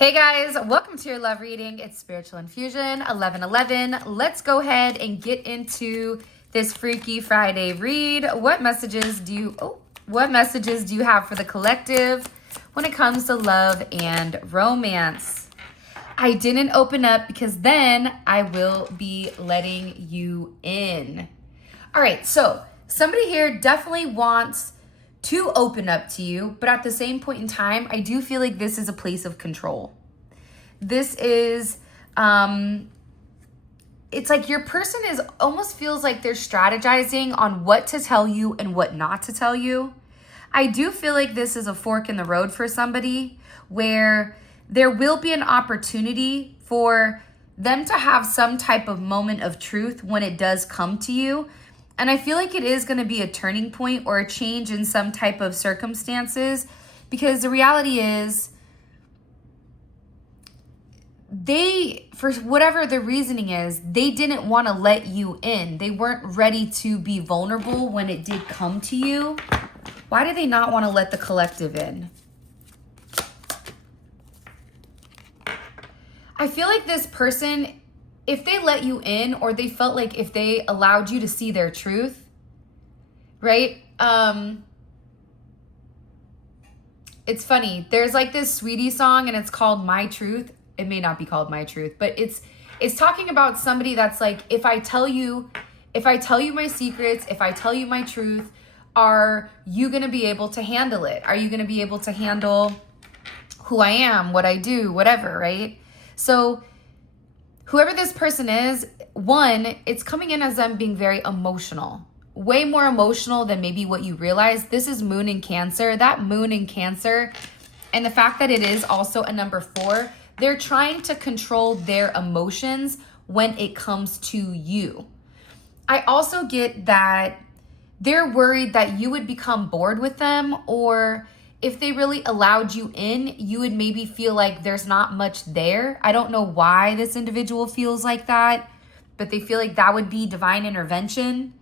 Hey guys, welcome to your love reading. It's Spiritual Infusion 1111. Let's go ahead and get into this Freaky Friday read. What messages do you have for the collective when it comes to love and romance? I didn't open up because then I will be letting you in. All right, so somebody here definitely wants to open up to you, but at the same point in time, I do feel like this is a place of control. This is, it's like your person almost feels like they're strategizing on what to tell you and what not to tell you. I do feel like this is a fork in the road for somebody where there will be an opportunity for them to have some type of moment of truth when it does come to you. And I feel like it is going to be a turning point or a change in some type of circumstances, because the reality is for whatever the reasoning is, they didn't want to let you in. They weren't ready to be vulnerable when it did come to you. Why do they not want to let the collective in? I feel like this person, if they let you in, or they felt like if they allowed you to see their truth, right? It's funny. There's like this Sweetie song and it's called My Truth. It may not be called My Truth, but it's talking about somebody that's like, if I tell you my secrets, if I tell you my truth, are you going to be able to handle it? Are you going to be able to handle who I am, what I do, whatever, right? So whoever this person is, one, it's coming in as them being very emotional, way more emotional than maybe what you realize. This is Moon in Cancer. That Moon in Cancer, and the fact that it is also a number 4, they're trying to control their emotions when it comes to you. I also get that they're worried that you would become bored with them, or if they really allowed you in, you would maybe feel like there's not much there. I don't know why this individual feels like that, but they feel like that would be divine intervention.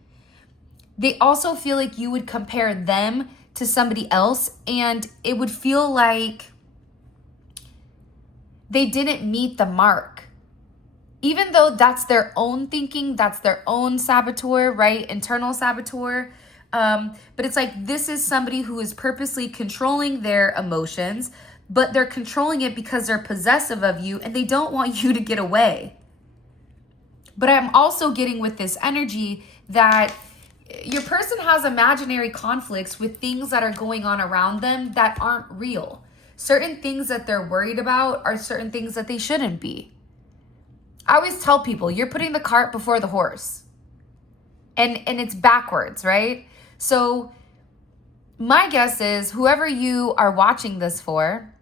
They also feel like you would compare them to somebody else, and it would feel like they didn't meet the mark. Even though that's their own thinking, that's their own saboteur, right? Internal saboteur. But it's like, this is somebody who is purposely controlling their emotions, but they're controlling it because they're possessive of you and they don't want you to get away. But I'm also getting with this energy that your person has imaginary conflicts with things that are going on around them that aren't real. Certain things that they're worried about are certain things that they shouldn't be. I always tell people, you're putting the cart before the horse. And it's backwards, right? So my guess is whoever you are watching this for,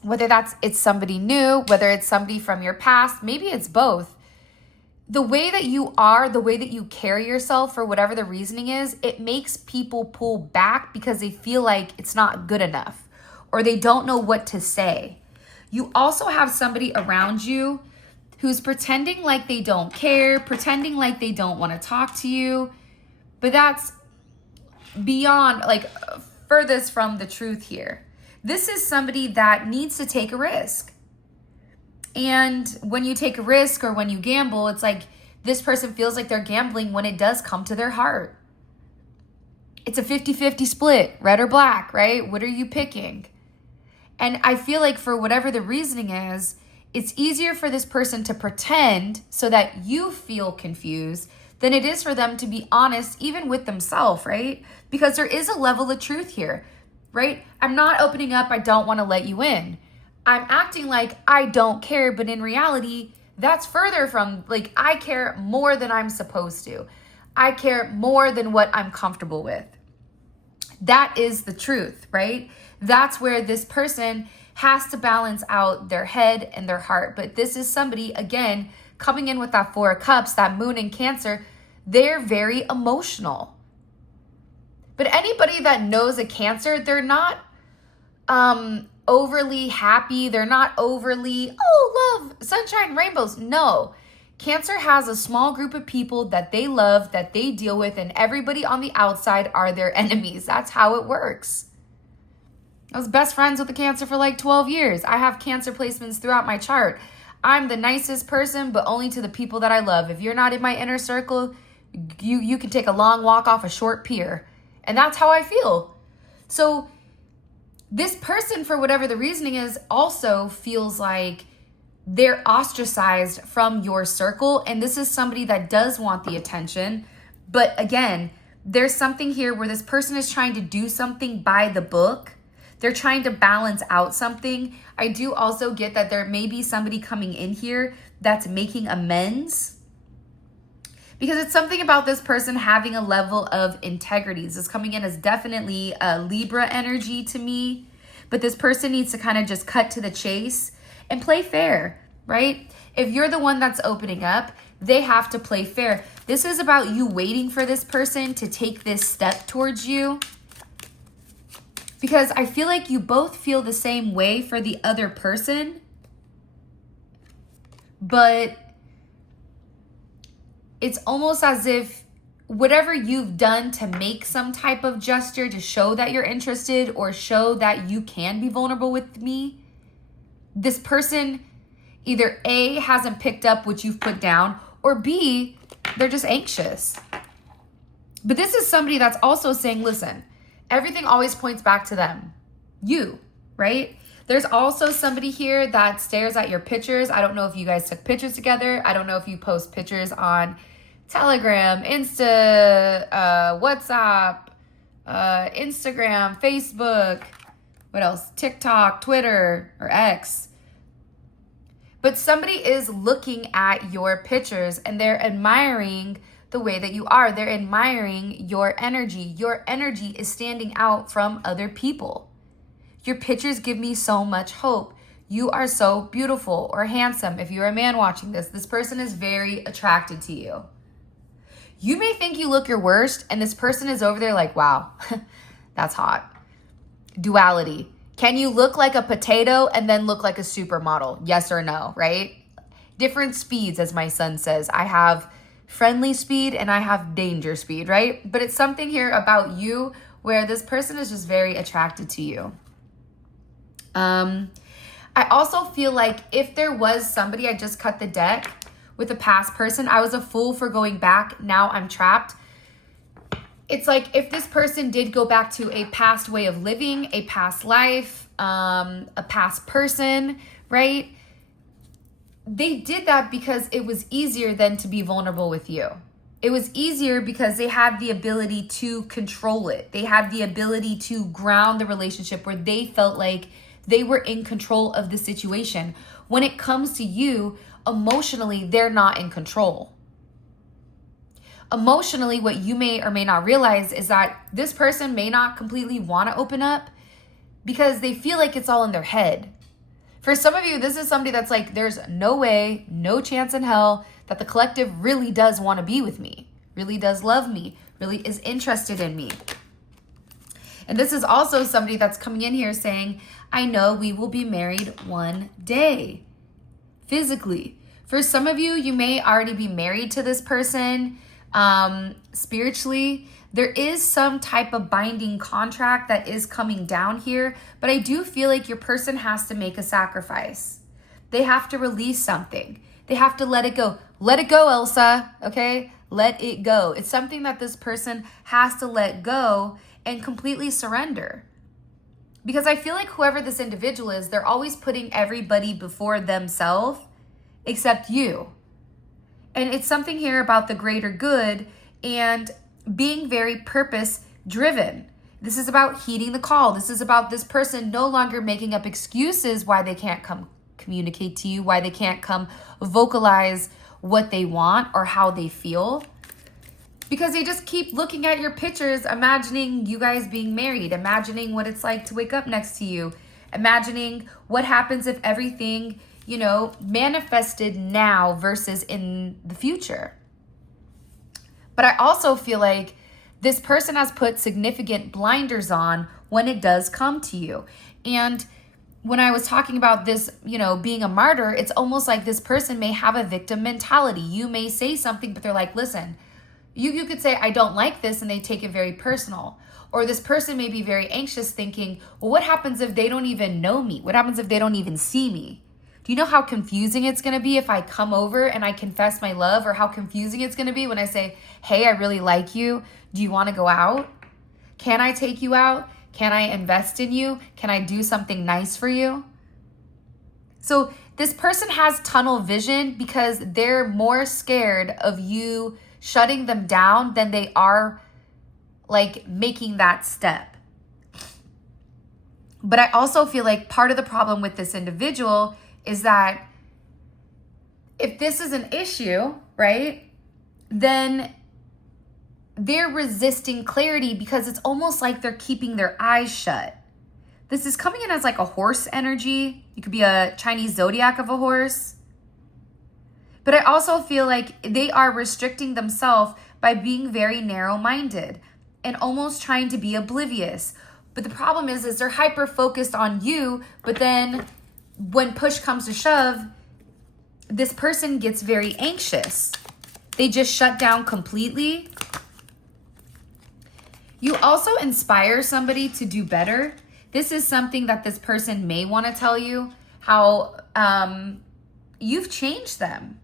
whether it's somebody new, whether it's somebody from your past, maybe it's both. The way that you are, the way that you carry yourself, for whatever the reasoning is, it makes people pull back because they feel like it's not good enough, or they don't know what to say. You also have somebody around you who's pretending like they don't care, pretending like they don't want to talk to you, but that's beyond, like, furthest from the truth here. This is somebody that needs to take a risk. And when you take a risk or when you gamble, it's like this person feels like they're gambling when it does come to their heart. It's a 50-50 split, red or black, right? What are you picking? And I feel like for whatever the reasoning is, it's easier for this person to pretend so that you feel confused than it is for them to be honest, even with themselves, right? Because there is a level of truth here, right? I'm not opening up, I don't want to let you in. I'm acting like I don't care, but in reality, that's further from, like, I care more than I'm supposed to. I care more than what I'm comfortable with. That is the truth, right? That's where this person has to balance out their head and their heart. But this is somebody, again, coming in with that 4 of Cups, that Moon in Cancer. They're very emotional. But anybody that knows a Cancer, they're not overly happy. They're not overly, oh, love, sunshine, rainbows. No. Cancer has a small group of people that they love, that they deal with, and everybody on the outside are their enemies. That's how it works. I was best friends with the Cancer for like 12 years. I have Cancer placements throughout my chart. I'm the nicest person, but only to the people that I love. If you're not in my inner circle, you can take a long walk off a short pier. And that's how I feel. So this person, for whatever the reasoning is, also feels like they're ostracized from your circle. And this is somebody that does want the attention. But again, there's something here where this person is trying to do something by the book. They're trying to balance out something. I do also get that there may be somebody coming in here that's making amends, because it's something about this person having a level of integrity. This is coming in as definitely a Libra energy to me, but this person needs to kind of just cut to the chase and play fair, right? If you're the one that's opening up, they have to play fair. This is about you waiting for this person to take this step towards you, because I feel like you both feel the same way for the other person, but it's almost as if whatever you've done to make some type of gesture to show that you're interested or show that you can be vulnerable with me, this person either A, hasn't picked up what you've put down, or B, they're just anxious. But this is somebody that's also saying, listen, everything always points back to them, you, right? There's also somebody here that stares at your pictures. I don't know if you guys took pictures together. I don't know if you post pictures on Telegram, Insta, WhatsApp, Instagram, Facebook, what else? TikTok, Twitter, or X. But somebody is looking at your pictures and they're admiring the way that you are. They're admiring your energy. Your energy is standing out from other people. Your pictures give me so much hope. You are so beautiful or handsome. If you're a man watching this, this person is very attracted to you. You may think you look your worst, and this person is over there like, wow, that's hot. Duality. Can you look like a potato and then look like a supermodel? Yes or no, right? Different speeds, as my son says. I have friendly speed and I have danger speed, right? But it's something here about you where this person is just very attracted to you. I also feel like if there was somebody, I just cut the deck with a past person, I was a fool for going back. Now I'm trapped. It's like if this person did go back to a past way of living, a past life, a past person, right? They did that because it was easier than to be vulnerable with you. It was easier because they had the ability to control it. They had the ability to ground the relationship where they felt like they were in control of the situation. When it comes to you, emotionally, they're not in control. Emotionally, what you may or may not realize is that this person may not completely want to open up because they feel like it's all in their head. For some of you, this is somebody that's like, there's no way, no chance in hell that the collective really does want to be with me, really does love me, really is interested in me. And this is also somebody that's coming in here saying, I know we will be married one day, physically. For some of you, you may already be married to this person. Spiritually, there is some type of binding contract that is coming down here, but I do feel like your person has to make a sacrifice. They have to release something. They have to let it go. Let it go, Elsa, okay? Let it go. It's something that this person has to let go and completely surrender. Because I feel like whoever this individual is, they're always putting everybody before themselves except you. And it's something here about the greater good and being very purpose driven. This is about heeding the call. This is about this person no longer making up excuses why they can't come communicate to you, why they can't come vocalize what they want or how they feel. Because they just keep looking at your pictures, imagining you guys being married, imagining what it's like to wake up next to you, imagining what happens if everything, manifested now versus in the future. But I also feel like this person has put significant blinders on when it does come to you. And when I was talking about this, being a martyr, it's almost like this person may have a victim mentality. You may say something, but they're like, listen, you could say, I don't like this, and they take it very personal. Or this person may be very anxious thinking, well, what happens if they don't even know me? What happens if they don't even see me? Do you know how confusing it's going to be if I come over and I confess my love, or how confusing it's going to be when I say, hey, I really like you. Do you want to go out? Can I take you out? Can I invest in you? Can I do something nice for you? So this person has tunnel vision because they're more scared of you shutting them down than they are like making that step. But I also feel like part of the problem with this individual is that if this is an issue, right, then they're resisting clarity because it's almost like they're keeping their eyes shut. This is coming in as like a horse energy. You could be a Chinese zodiac of a horse. But I also feel like they are restricting themselves by being very narrow-minded and almost trying to be oblivious. But the problem is they're hyper-focused on you, but then when push comes to shove, this person gets very anxious. They just shut down completely. You also inspire somebody to do better. This is something that this person may want to tell you, how you've changed them.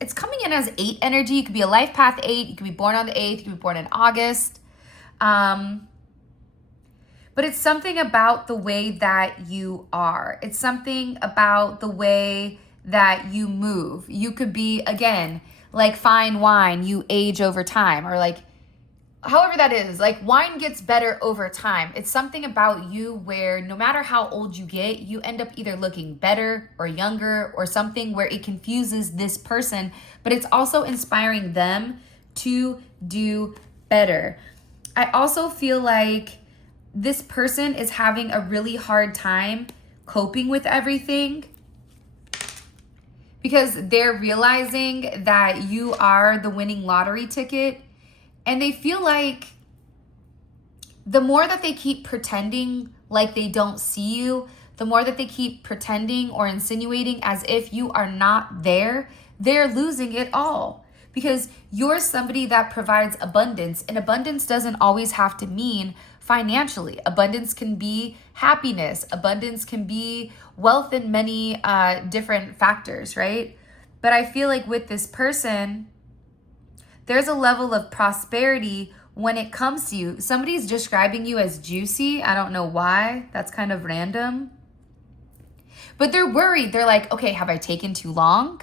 It's coming in as 8 energy. You could be a life path 8. You could be born on the 8th. You could be born in August. But it's something about the way that you are. It's something about the way that you move. You could be, again, like fine wine, you age over time, or like however that is, like wine gets better over time. It's something about you where no matter how old you get, you end up either looking better or younger or something where it confuses this person, but it's also inspiring them to do better. I also feel like this person is having a really hard time coping with everything because they're realizing that you are the winning lottery ticket. And they feel like the more that they keep pretending like they don't see you, the more that they keep pretending or insinuating as if you are not there, they're losing it all. Because you're somebody that provides abundance, and abundance doesn't always have to mean financially. Abundance can be happiness. Abundance can be wealth in many different factors, right? But I feel like with this person, there's a level of prosperity when it comes to you. Somebody's describing you as juicy. I don't know why. That's kind of random. But they're worried. They're like, okay, have I taken too long?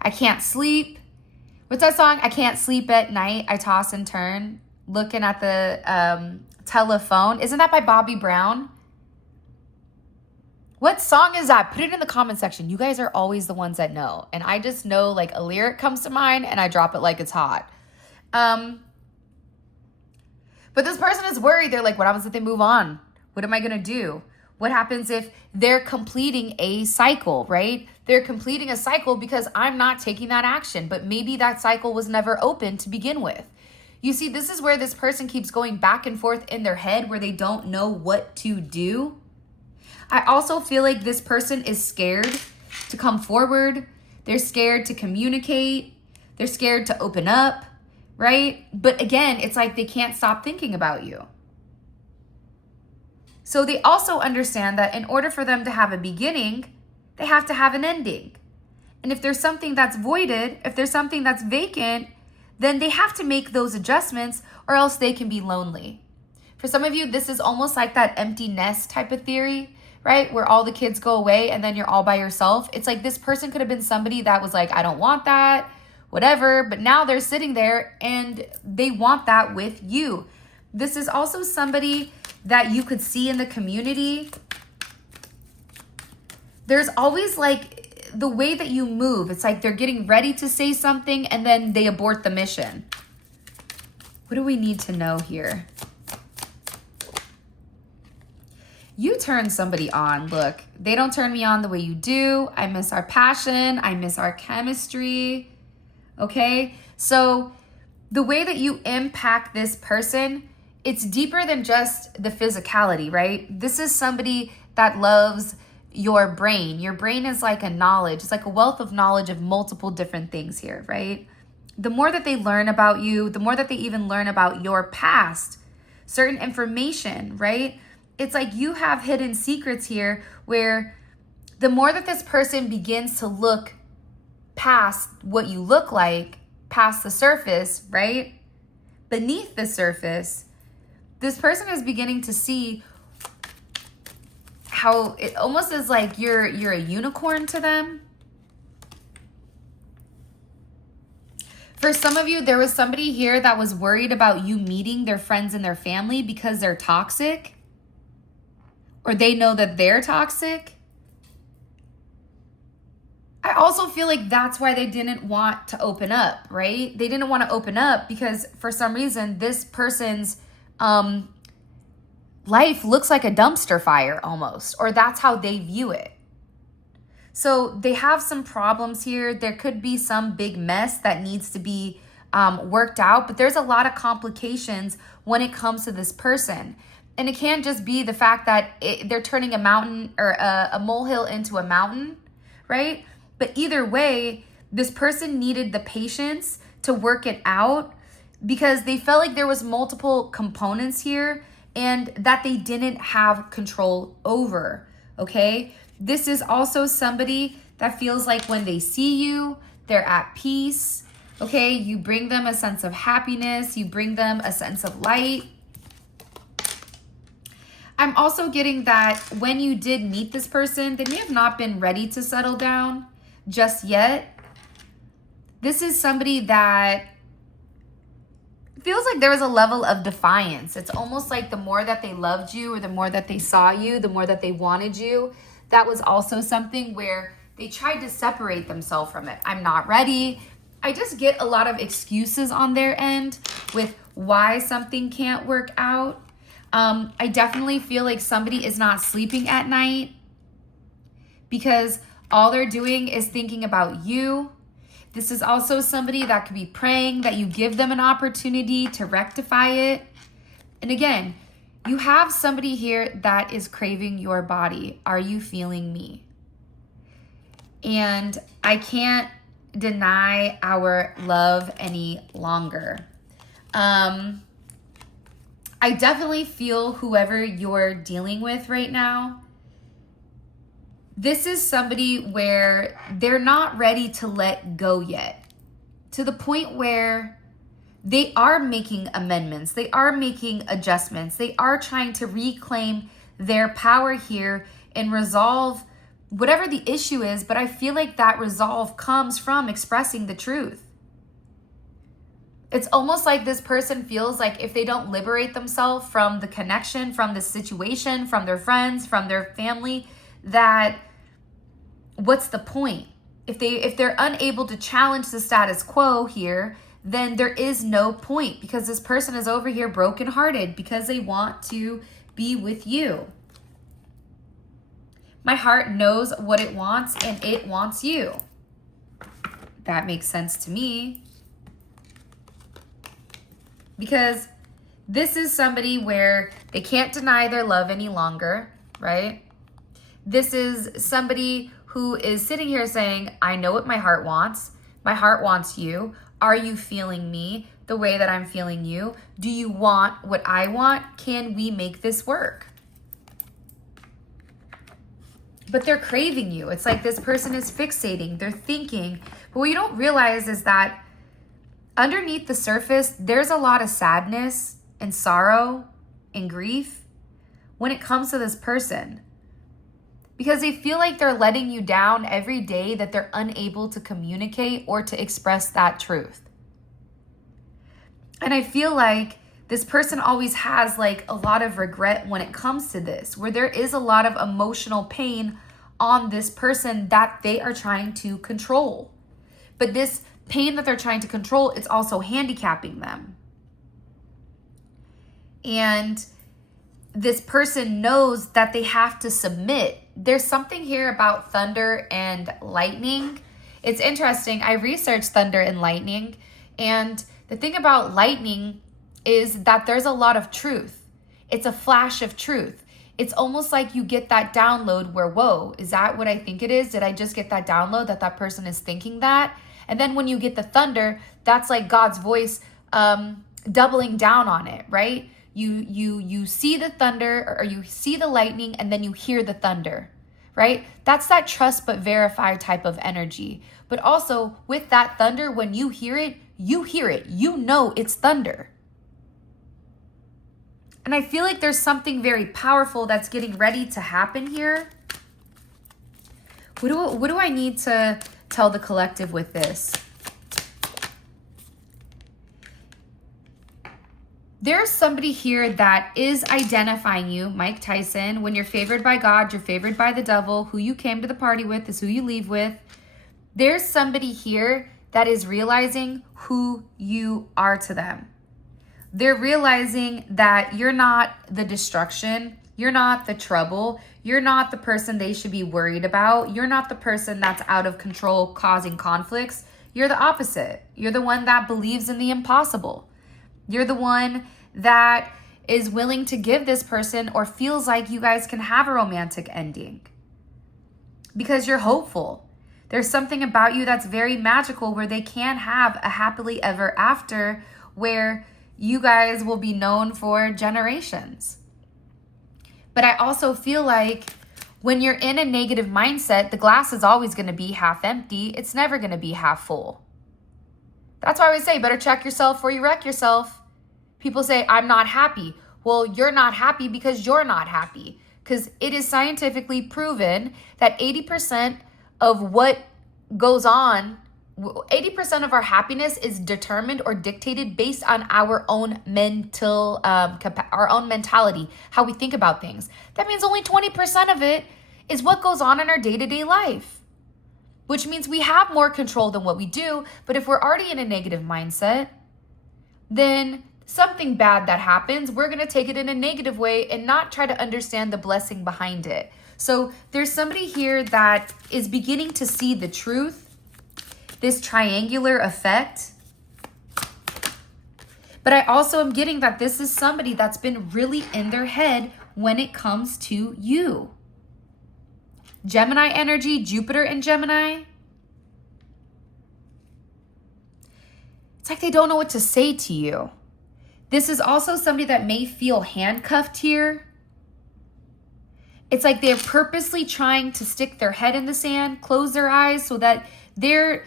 I can't sleep. What's that song? I can't sleep at night. I toss and turn looking at the telephone. Isn't that by Bobby Brown? What song is that? Put it in the comment section. You guys are always the ones that know. And I just know like a lyric comes to mind and I drop it like it's hot. But this person is worried. They're like, what happens if they move on? What am I going to do? What happens if they're completing a cycle, right? They're completing a cycle because I'm not taking that action. But maybe that cycle was never open to begin with. You see, this is where this person keeps going back and forth in their head where they don't know what to do. I also feel like this person is scared to come forward. They're scared to communicate. They're scared to open up, right? But again, it's like they can't stop thinking about you. So they also understand that in order for them to have a beginning, they have to have an ending. And if there's something that's voided, if there's something that's vacant, then they have to make those adjustments or else they can be lonely. For some of you, this is almost like that empty nest type of theory, right? Where all the kids go away and then you're all by yourself. It's like this person could have been somebody that was like, I don't want that, whatever. But now they're sitting there and they want that with you. This is also somebody that you could see in the community. There's always like the way that you move. It's like they're getting ready to say something and then they abort the mission. What do we need to know here? You turn somebody on. Look, they don't turn me on the way you do. I miss our passion. I miss our chemistry. Okay? So the way that you impact this person, it's deeper than just the physicality, right? This is somebody that loves your brain. Your brain is like a knowledge. It's like a wealth of knowledge of multiple different things here, right? The more that they learn about you, the more that they even learn about your past. certain information, right? It's like you have hidden secrets here where the more that this person begins to look past what you look like, past the surface, right? Beneath the surface, this person is beginning to see how it almost is like you're a unicorn to them. For some of you, there was somebody here that was worried about you meeting their friends and their family because they're toxic, or they know that they're toxic. I also feel like that's why they didn't want to open up, right? They didn't want to open up because for some reason, this person's life looks like a dumpster fire almost, or that's how they view it. So they have some problems here. There could be some big mess that needs to be worked out, but there's a lot of complications when it comes to this person. And it can't just be the fact that they're turning a mountain or a molehill into a mountain, right? But either way, this person needed the patience to work it out because they felt like there was multiple components here and that they didn't have control over, okay? This is also somebody that feels like when they see you, they're at peace, okay? You bring them a sense of happiness. You bring them a sense of light. I'm also getting that when you did meet this person, they may have not been ready to settle down just yet. This is somebody that feels like there was a level of defiance. It's almost like the more that they loved you or the more that they saw you, the more that they wanted you, that was also something where they tried to separate themselves from it. I'm not ready. I just get a lot of excuses on their end with why something can't work out. I definitely feel like somebody is not sleeping at night because all they're doing is thinking about you. This is also somebody that could be praying that you give them an opportunity to rectify it. And again, you have somebody here that is craving your body. Are you feeling me? And I can't deny our love any longer. I definitely feel whoever you're dealing with right now, this is somebody where they're not ready to let go yet, to the point where they are making amendments, they are making adjustments, they are trying to reclaim their power here and resolve whatever the issue is, but I feel like that resolve comes from expressing the truth. It's almost like this person feels like if they don't liberate themselves from the connection, from the situation, from their friends, from their family, that what's the point? If they're unable to challenge the status quo here, then there is no point because this person is over here brokenhearted because they want to be with you. My heart knows what it wants and it wants you. That makes sense to me. Because this is somebody where they can't deny their love any longer, right? This is somebody who is sitting here saying, I know what my heart wants. My heart wants you. Are you feeling me the way that I'm feeling you? Do you want what I want? Can we make this work? But they're craving you. It's like this person is fixating. They're thinking. But what you don't realize is that underneath the surface, there's a lot of sadness and sorrow and grief when it comes to this person. Because they feel like they're letting you down every day, that they're unable to communicate or to express that truth. And I feel like this person always has like a lot of regret when it comes to this, where there is a lot of emotional pain on this person that they are trying to control. But this pain that they're trying to control, it's also handicapping them. And this person knows that they have to submit. There's something here about thunder and lightning. It's interesting. I researched thunder and lightning. And the thing about lightning is that there's a lot of truth. It's a flash of truth. It's almost like you get that download where, whoa, is that what I think it is? Did I just get that download that that person is thinking that? And then when you get the thunder, that's like God's voice doubling down on it, right? You see the thunder, or you see the lightning, and then you hear the thunder, right? That's that trust but verify type of energy. But also with that thunder, when you hear it, you know it's thunder. And I feel like there's something very powerful that's getting ready to happen here. What do I need to tell the collective with this? There's somebody here that is identifying you, Mike Tyson. When you're favored by God, you're favored by the devil. Who you came to the party with is who you leave with. There's somebody here that is realizing who you are to them. They're realizing that you're not the destruction. You're not the trouble. You're not the person they should be worried about. You're not the person that's out of control causing conflicts. You're the opposite. You're the one that believes in the impossible. You're the one that is willing to give this person, or feels like you guys can have a romantic ending, because you're hopeful. There's something about you that's very magical, where they can have a happily ever after, where you guys will be known for generations. But I also feel like when you're in a negative mindset, the glass is always going to be half empty. It's never going to be half full. That's why I always say, better check yourself before you wreck yourself. People say, I'm not happy. Well, you're not happy because you're not happy. Because it is scientifically proven that 80% of what goes on, 80% of our happiness is determined or dictated based on our own mental, our own mentality, how we think about things. That means only 20% of it is what goes on in our day-to-day life, which means we have more control than what we do. But if we're already in a negative mindset, then something bad that happens, we're going to take it in a negative way and not try to understand the blessing behind it. So there's somebody here that is beginning to see the truth, this triangular effect. But I also am getting that this is somebody that's been really in their head when it comes to you. Gemini energy, Jupiter in Gemini. It's like they don't know what to say to you. This is also somebody that may feel handcuffed here. It's like they're purposely trying to stick their head in the sand, close their eyes, so that I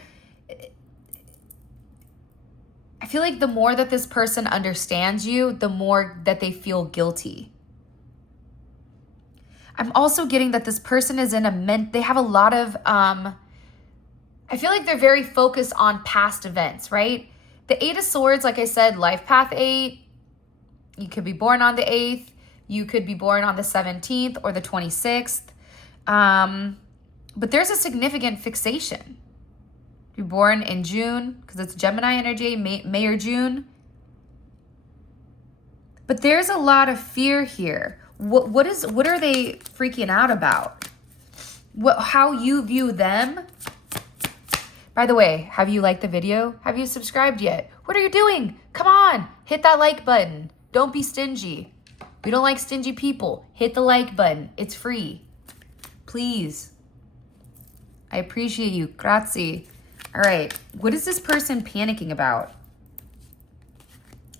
feel like the more that this person understands you, the more that they feel guilty. I'm also getting that this person is they have a lot of, I feel like they're very focused on past events, right? The 8 of Swords, like I said, life path 8. You could be born on the 8th. You could be born on the 17th or the 26th. But there's a significant fixation. You're born in June, because it's Gemini energy, May or June. But there's a lot of fear here. What are they freaking out about? How you view them? By the way, have you liked the video? Have you subscribed yet? What are you doing? Come on, hit that like button. Don't be stingy. We don't like stingy people. Hit the like button. It's free. Please. I appreciate you. Grazie. All right. What is this person panicking about?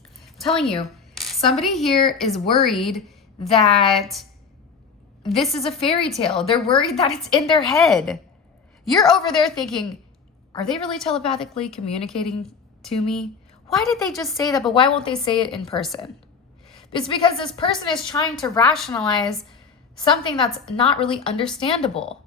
I'm telling you, somebody here is worried that this is a fairy tale. They're worried that it's in their head. You're over there thinking, are they really telepathically communicating to me? Why did they just say that, but why won't they say it in person? It's because this person is trying to rationalize something that's not really understandable.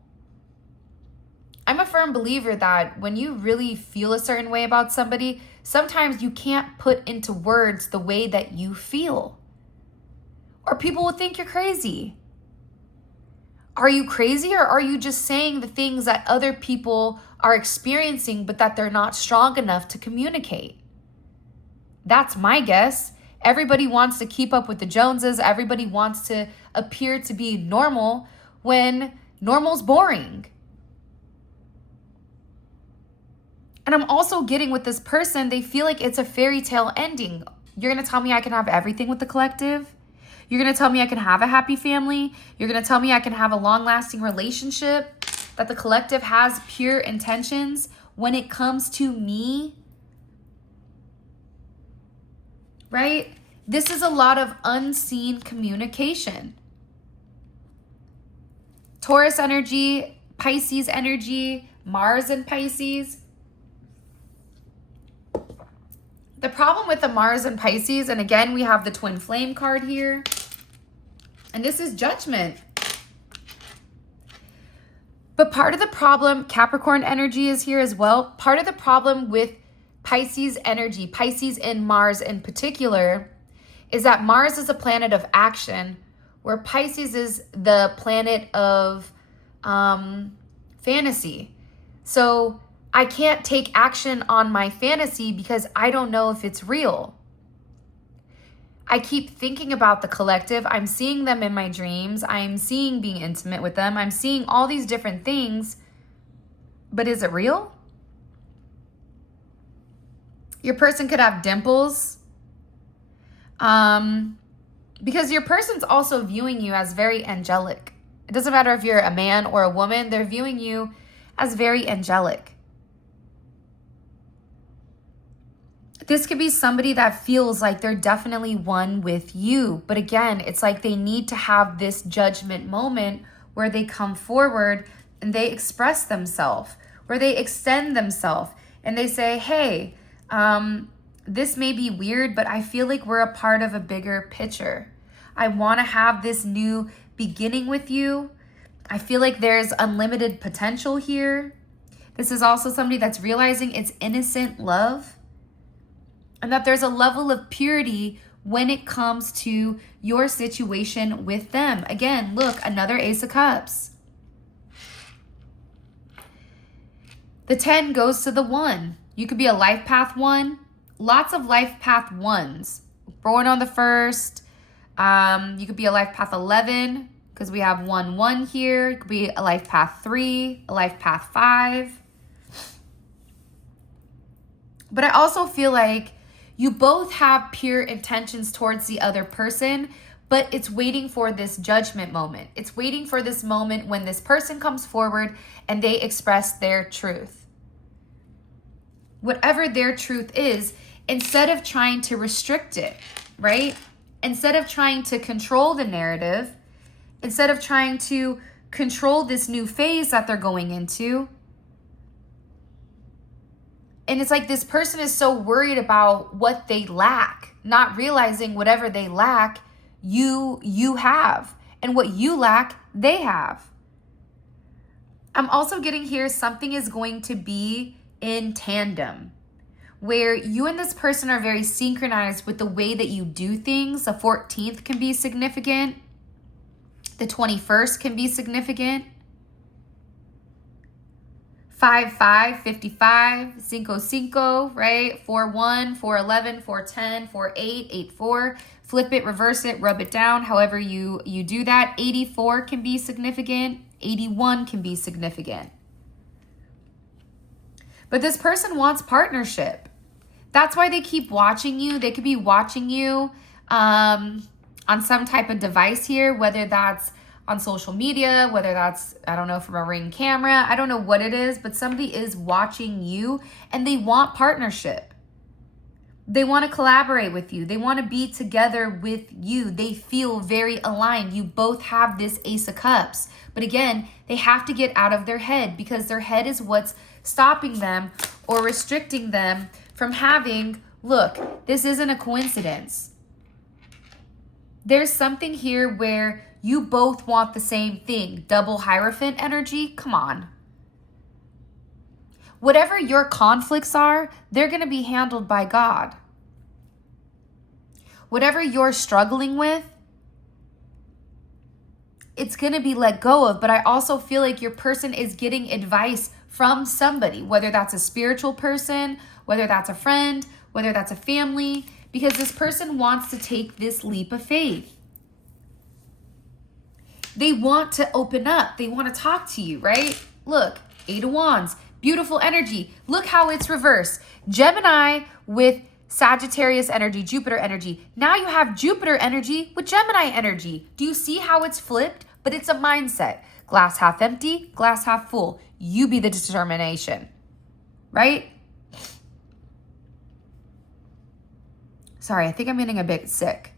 I'm a firm believer that when you really feel a certain way about somebody, sometimes you can't put into words the way that you feel, or people will think you're crazy. Are you crazy, or are you just saying the things that other people are experiencing but that they're not strong enough to communicate? That's my guess. Everybody wants to keep up with the Joneses. Everybody wants to appear to be normal when normal's boring. And I'm also getting with this person, they feel like it's a fairy tale ending. You're going to tell me I can have everything with the collective? You're going to tell me I can have a happy family? You're going to tell me I can have a long-lasting relationship? That the collective has pure intentions when it comes to me? Right? This is a lot of unseen communication. Taurus energy, Pisces energy, Mars and Pisces. The problem with the Mars and Pisces, and again, we have the twin flame card here, and this is judgment. But part of the problem, Capricorn energy is here as well. Part of the problem with Pisces energy, Pisces and Mars in particular, is that Mars is a planet of action, where Pisces is the planet of fantasy. So I can't take action on my fantasy because I don't know if it's real. I keep thinking about the collective. I'm seeing them in my dreams. I'm seeing being intimate with them. I'm seeing all these different things. But is it real? Your person could have dimples. Because your person's also viewing you as very angelic. It doesn't matter if you're a man or a woman. They're viewing you as very angelic. This could be somebody that feels like they're definitely one with you. But again, it's like they need to have this judgment moment where they come forward and they express themselves, where they extend themselves and they say, hey, this may be weird, but I feel like we're a part of a bigger picture. I want to have this new beginning with you. I feel like there's unlimited potential here. This is also somebody that's realizing it's innocent love, and that there's a level of purity when it comes to your situation with them. Again, look, another Ace of Cups. The 10 goes to the 1. You could be a life path 1. Lots of life path 1s. Born on the 1st. You could be a life path 11 because we have 1-1 here. You could be a life path 3, a life path 5. But I also feel like you both have pure intentions towards the other person, but it's waiting for this judgment moment. It's waiting for this moment when this person comes forward and they express their truth. Whatever their truth is, instead of trying to restrict it, right? Instead of trying to control the narrative, instead of trying to control this new phase that they're going into. And it's like this person is so worried about what they lack, not realizing whatever they lack, you have. And what you lack, they have. I'm also getting here something is going to be in tandem, where you and this person are very synchronized with the way that you do things. The 14th can be significant. The 21st can be significant. 5-5, 55, 5-5, right? 4-1, 4-11, 4-10, 4-8, 8-4. Flip it, reverse it, rub it down, however you do that. 84 can be significant. 81 can be significant. But this person wants partnership. That's why they keep watching you. They could be watching you on some type of device here, whether that's on social media, whether that's, I don't know, from a Ring camera. I don't know what it is, but somebody is watching you and they want partnership. They want to collaborate with you. They want to be together with you. They feel very aligned. You both have this Ace of Cups. But again, they have to get out of their head because their head is what's stopping them or restricting them from having, look, this isn't a coincidence. There's something here where you both want the same thing. Double Hierophant energy, come on. Whatever your conflicts are, they're going to be handled by God. Whatever you're struggling with, it's going to be let go of. But I also feel like your person is getting advice from somebody, whether that's a spiritual person, whether that's a friend, whether that's a family, because this person wants to take this leap of faith. They want to open up. They want to talk to you, right? Look, 8 of Wands, beautiful energy. Look how it's reversed. Gemini with Sagittarius energy, Jupiter energy. Now you have Jupiter energy with Gemini energy. Do you see how it's flipped? But it's a mindset. Glass half empty, glass half full. You be the determination, right? Sorry, I think I'm getting a bit sick.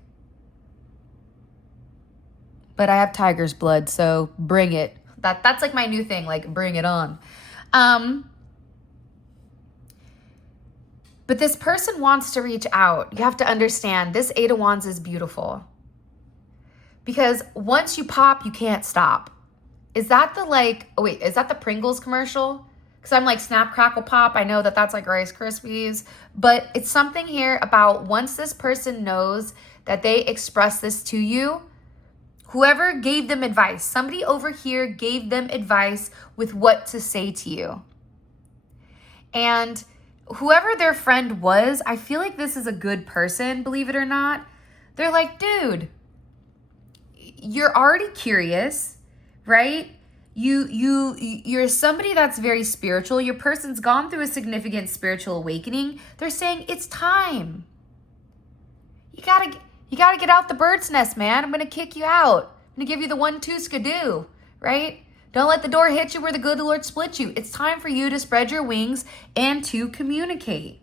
But I have tiger's blood, so bring it. That's like my new thing, like bring it on. But this person wants to reach out. You have to understand this Eight of Wands is beautiful. Because once you pop, you can't stop. Is that is that the Pringles commercial? Because I'm like, snap, crackle, pop. I know that that's like Rice Krispies. But it's something here about once this person knows that they express this to you, whoever gave them advice, somebody over here gave them advice with what to say to you. And whoever their friend was, I feel like this is a good person, believe it or not. They're like, dude, you're already curious, right? You're somebody that's very spiritual. Your person's gone through a significant spiritual awakening. They're saying it's time. You gotta get out the bird's nest, man. I'm gonna kick you out. I'm gonna give you the 1-2 skidoo, right? Don't let the door hit you where the good Lord split you. It's time for you to spread your wings and to communicate.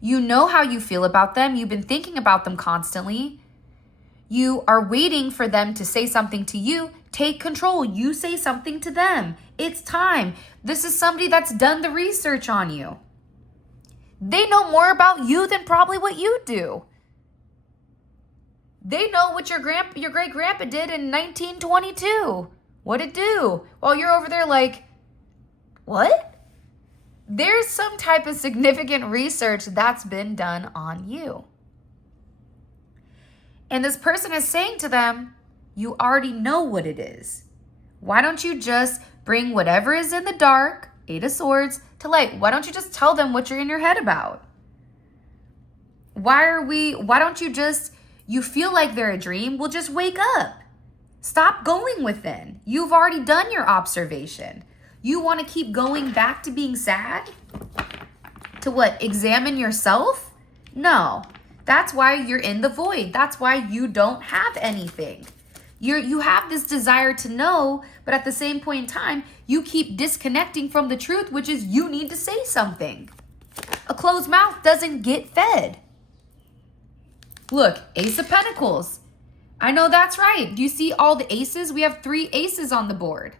You know how you feel about them. You've been thinking about them constantly. You are waiting for them to say something to you. Take control. You say something to them. It's time. This is somebody that's done the research on you. They know more about you than probably what you do. They know what your great grandpa did in 1922. What'd it do? While you're over there like, what? There's some type of significant research that's been done on you. And this person is saying to them, you already know what it is. Why don't you just bring whatever is in the dark, Eight of Swords, to light? Why don't you just tell them what you're in your head about? Why don't you just, you feel like they're a dream? Well, just wake up. Stop going within. You've already done your observation. You want to keep going back to being sad? To what? Examine yourself? No. That's why you're in the void. That's why you don't have anything. You have this desire to know, but at the same point in time, you keep disconnecting from the truth, which is you need to say something. A closed mouth doesn't get fed. Look, Ace of Pentacles. I know that's right. Do you see all the aces? We have 3 aces on the board.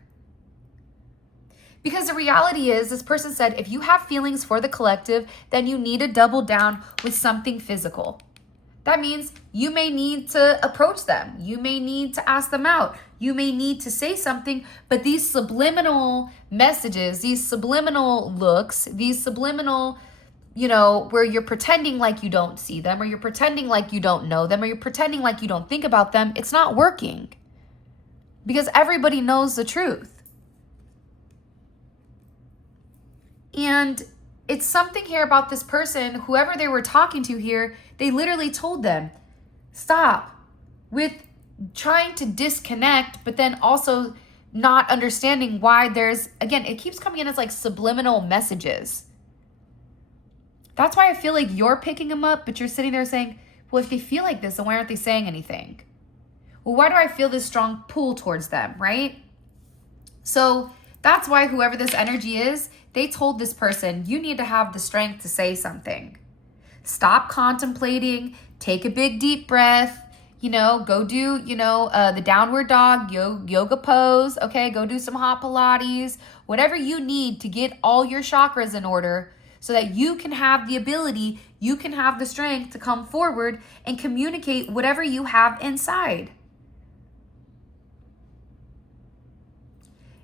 Because the reality is, this person said, if you have feelings for the collective, then you need to double down with something physical. That means you may need to approach them. You may need to ask them out. You may need to say something, but these subliminal messages, these subliminal looks, these subliminal, where you're pretending like you don't see them, or you're pretending like you don't know them, or you're pretending like you don't think about them, it's not working. Because everybody knows the truth. And it's something here about this person, whoever they were talking to here, they literally told them, stop with trying to disconnect, but then also not understanding why again, it keeps coming in as like subliminal messages. That's why I feel like you're picking them up, but you're sitting there saying, well, if they feel like this, then why aren't they saying anything? Well, why do I feel this strong pull towards them, right? So that's why whoever this energy is, they told this person, you need to have the strength to say something. Stop contemplating, take a big deep breath, go do, the downward dog, yoga pose, okay? Go do some hot Pilates, whatever you need to get all your chakras in order so that you can have the ability, you can have the strength to come forward and communicate whatever you have inside.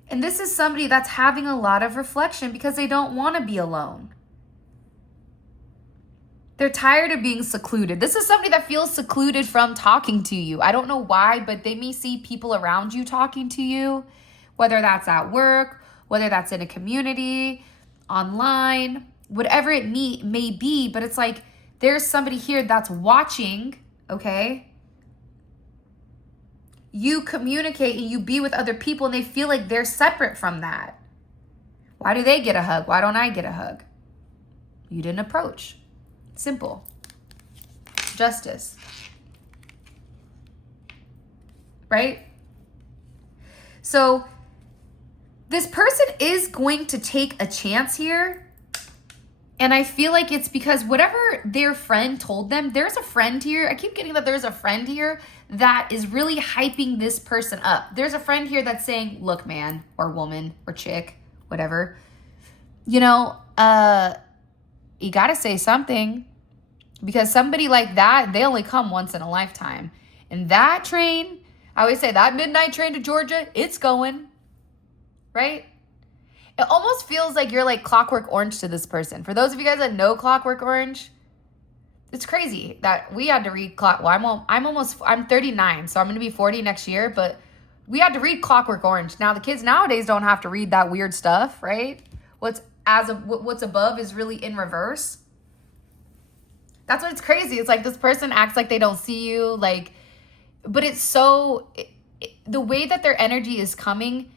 And this is somebody that's having a lot of reflection because they don't want to be alone. They're tired of being secluded. This is somebody that feels secluded from talking to you. I don't know why, but they may see people around you talking to you, whether that's at work, whether that's in a community, online, whatever it may be. But it's like there's somebody here that's watching, okay? You communicate and you be with other people and they feel like they're separate from that. Why do they get a hug? Why don't I get a hug? You didn't approach. Simple. Justice. Right? So, this person is going to take a chance here And I feel like it's because whatever their friend told them, there's a friend here. I keep getting that there's a friend here that is really hyping this person up. There's a friend here that's saying, look, man, or woman, or chick, whatever, you know, you got to say something, because somebody like that, they only come once in a lifetime. And that train, I always say that midnight train to Georgia, it's going, right? It almost feels like you're like Clockwork Orange to this person. For those of you guys that know Clockwork Orange, it's crazy that we had to read well, I'm 39, so I'm going to be 40 next year, but we had to read Clockwork Orange. Now the kids nowadays don't have to read that weird stuff, right? What's above is really in reverse. That's what's crazy. It's like this person acts like they don't see you, like, but it's so, the way that their energy is coming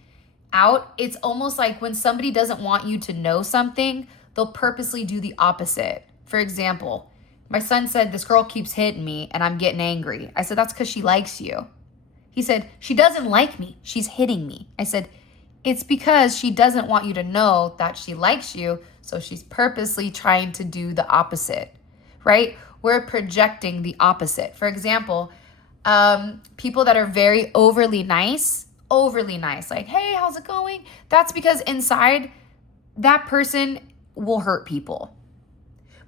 out, it's almost like when somebody doesn't want you to know something, they'll purposely do the opposite. For example, my son said, this girl keeps hitting me and I'm getting angry. I said, that's because she likes you. He said, she doesn't like me, she's hitting me. I said, it's because she doesn't want you to know that she likes you, so she's purposely trying to do the opposite, right? We're projecting the opposite. For example, people that are very overly nice, like, hey, how's it going? That's because inside that person will hurt people.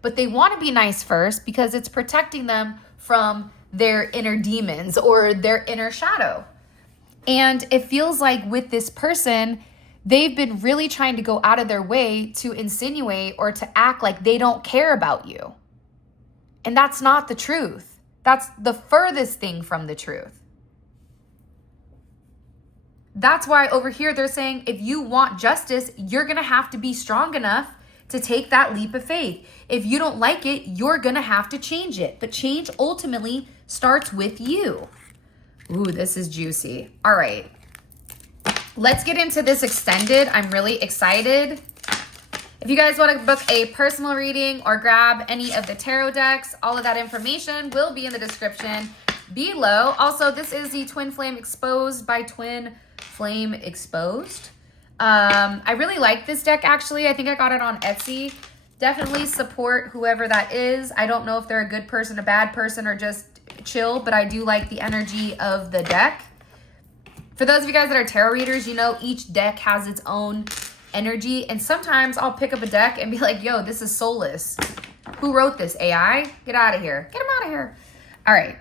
But they want to be nice first because it's protecting them from their inner demons or their inner shadow. And it feels like with this person, they've been really trying to go out of their way to insinuate or to act like they don't care about you. And that's not the truth. That's the furthest thing from the truth. That's why over here they're saying if you want justice, you're going to have to be strong enough to take that leap of faith. If you don't like it, you're going to have to change it. But change ultimately starts with you. Ooh, this is juicy. All right. Let's get into this extended. I'm really excited. If you guys want to book a personal reading or grab any of the tarot decks, all of that information will be in the description below. Also, this is the Twin Flame Exposed by Twin Flame Exposed. I really like this deck, actually. I think I got it on Etsy. Definitely support whoever that is. I don't know if they're a good person, a bad person, or just chill, but I do like the energy of the deck. For those of you guys that are tarot readers, you know each deck has its own energy, and sometimes I'll pick up a deck and be like, yo, this is soulless. Who wrote this? AI? Get out of here. Get him out of here. All right.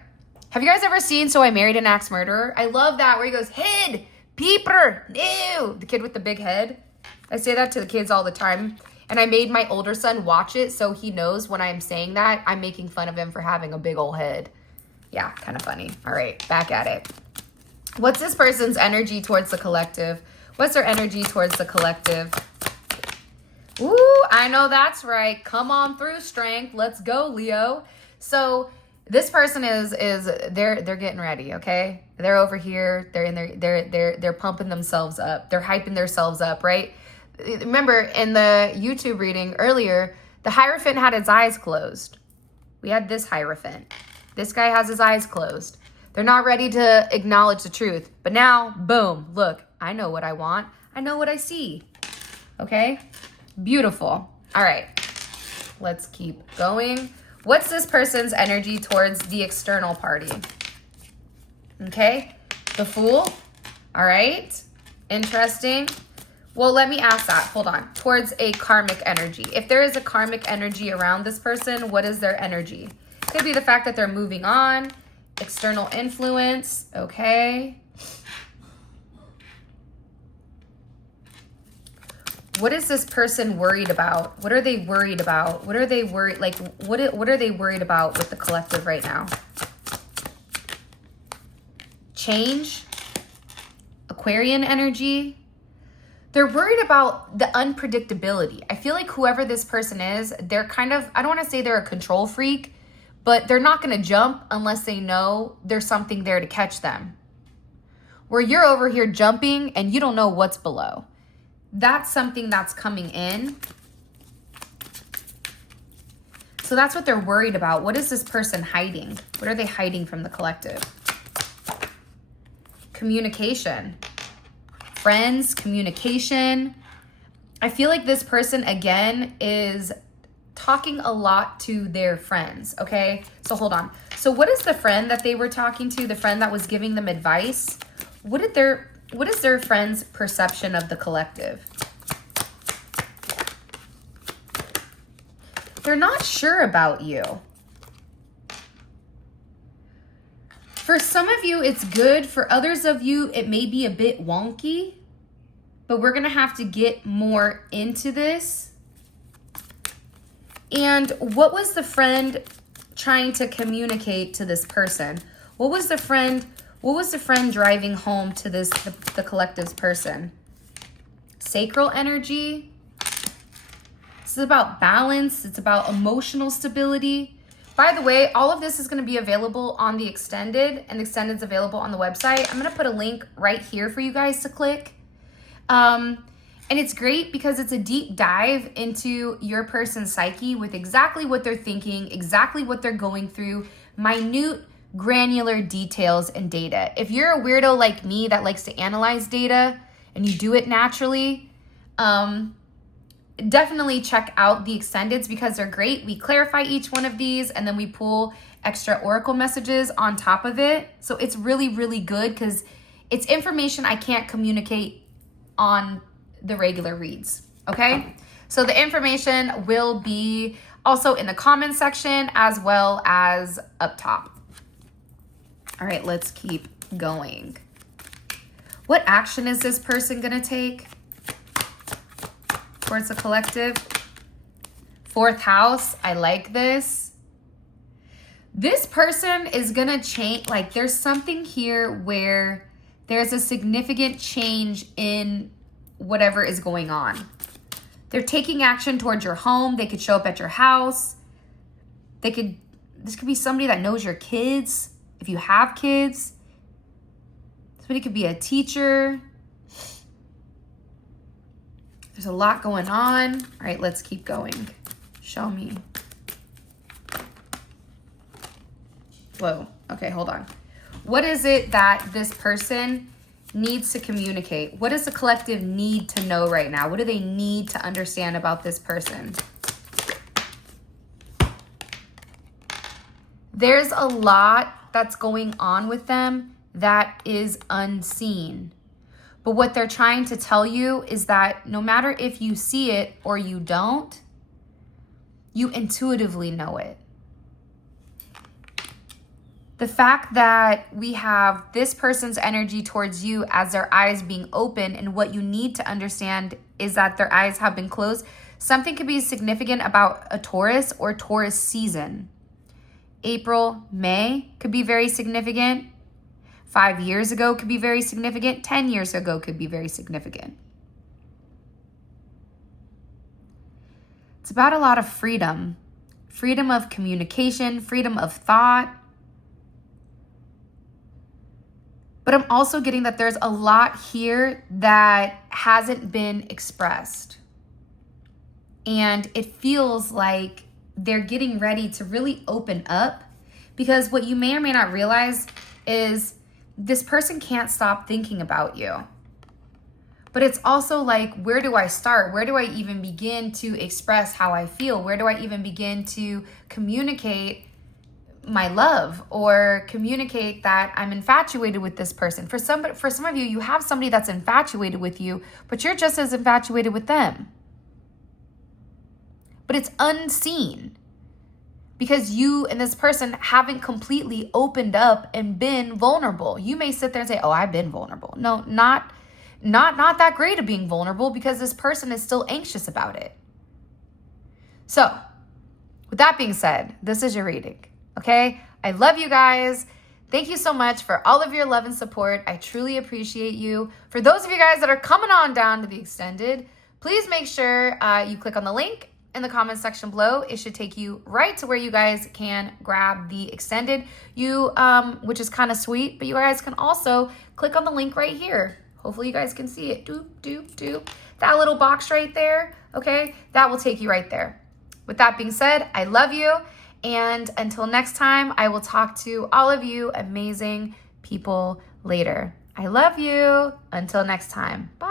Have you guys ever seen So I Married an Axe Murderer? I love that where he goes, head, peeper, ew. The kid with the big head. I say that to the kids all the time. And I made my older son watch it so he knows when I'm saying that, I'm making fun of him for having a big old head. Yeah, kind of funny. All right, back at it. What's this person's energy towards the collective? What's their energy towards the collective? Ooh, I know that's right. Come on through, strength. Let's go, Leo. So this person they're getting ready, okay? They're over here. They're in they're pumping themselves up. They're hyping themselves up, right? Remember in the YouTube reading earlier, the Hierophant had his eyes closed. We had this Hierophant. This guy has his eyes closed. They're not ready to acknowledge the truth. But now, boom, look, I know what I want. I know what I see. Okay? Beautiful. All right. Let's keep going. What's this person's energy towards the external party? Okay? The Fool. All right. Interesting. Well, let me ask that. Hold on. Towards a karmic energy. If there is a karmic energy around this person, what is their energy? Could be the fact that they're moving on. External influence. Okay. What is this person worried about? What are they worried about? What are they worried? Like, what are they worried about with the collective right now? Change. Aquarian energy. They're worried about the unpredictability. I feel like whoever this person is, they're kind of, I don't want to say they're a control freak, but they're not going to jump unless they know there's something there to catch them. Where you're over here jumping and you don't know what's below. That's something that's coming in. So that's what they're worried about. What is this person hiding? What are they hiding from the collective? Communication. Friends, communication. I feel like this person, again, is talking a lot to their friends, okay? So hold on. So what is the friend that they were talking to, the friend that was giving them advice? What is their friend's perception of the collective? They're not sure about you. For some of you, it's good. For others of you, it may be a bit wonky, but we're going to have to get more into this. And what was the friend trying to communicate to this person? What was the friend driving home to the collective's person? Sacral energy. This is about balance. It's about emotional stability. By the way, all of this is going to be available on the extended, and the extended is available on the website. I'm going to put a link right here for you guys to click. And it's great because it's a deep dive into your person's psyche with exactly what they're thinking, exactly what they're going through, minute, granular details and data. If you're a weirdo like me that likes to analyze data and you do it naturally, definitely check out the extendeds because they're great. We clarify each one of these and then we pull extra oracle messages on top of it. So it's really, really good because it's information I can't communicate on the regular reads, okay? So the information will be also in the comment section as well as up top. All right, let's keep going. What action is this person gonna take towards the collective? Fourth house, I like this. This person is gonna change, like there's something here where there's a significant change in whatever is going on. They're taking action towards your home. They could show up at your house. This could be somebody that knows your kids, if you have kids. Somebody could be a teacher. There's a lot going on. All right, let's keep going. Show me. Whoa, okay, hold on. What is it that this person needs to communicate? What does the collective need to know right now? What do they need to understand about this person? There's a lot that's going on with them that is unseen. But what they're trying to tell you is that no matter if you see it or you don't, you intuitively know it. The fact that we have this person's energy towards you as their eyes being open, and what you need to understand is that their eyes have been closed. Something could be significant about a Taurus or Taurus season. April, May could be very significant. 5 years ago could be very significant. 10 years ago could be very significant. It's about a lot of freedom. Freedom of communication, freedom of thought. But I'm also getting that there's a lot here that hasn't been expressed. And it feels like they're getting ready to really open up, because what you may or may not realize is this person can't stop thinking about you. But it's also like, where do I start? Where do I even begin to express how I feel? Where do I even begin to communicate my love or communicate that I'm infatuated with this person? For some of you, you have somebody that's infatuated with you, but you're just as infatuated with them. But it's unseen because you and this person haven't completely opened up and been vulnerable. You may sit there and say, oh, I've been vulnerable. No, not that great at being vulnerable, because this person is still anxious about it. So with that being said, this is your reading. Okay, I love you guys. Thank you so much for all of your love and support. I truly appreciate you. For those of you guys that are coming on down to the extended, please make sure you click on the link in the comment section below. It should take you right to where you guys can grab the extended, which is kind of sweet, but you guys can also click on the link right here. Hopefully you guys can see it. Doop. That little box right there, okay? That will take you right there. With that being said, I love you. And until next time, I will talk to all of you amazing people later. I love you. Until next time. Bye.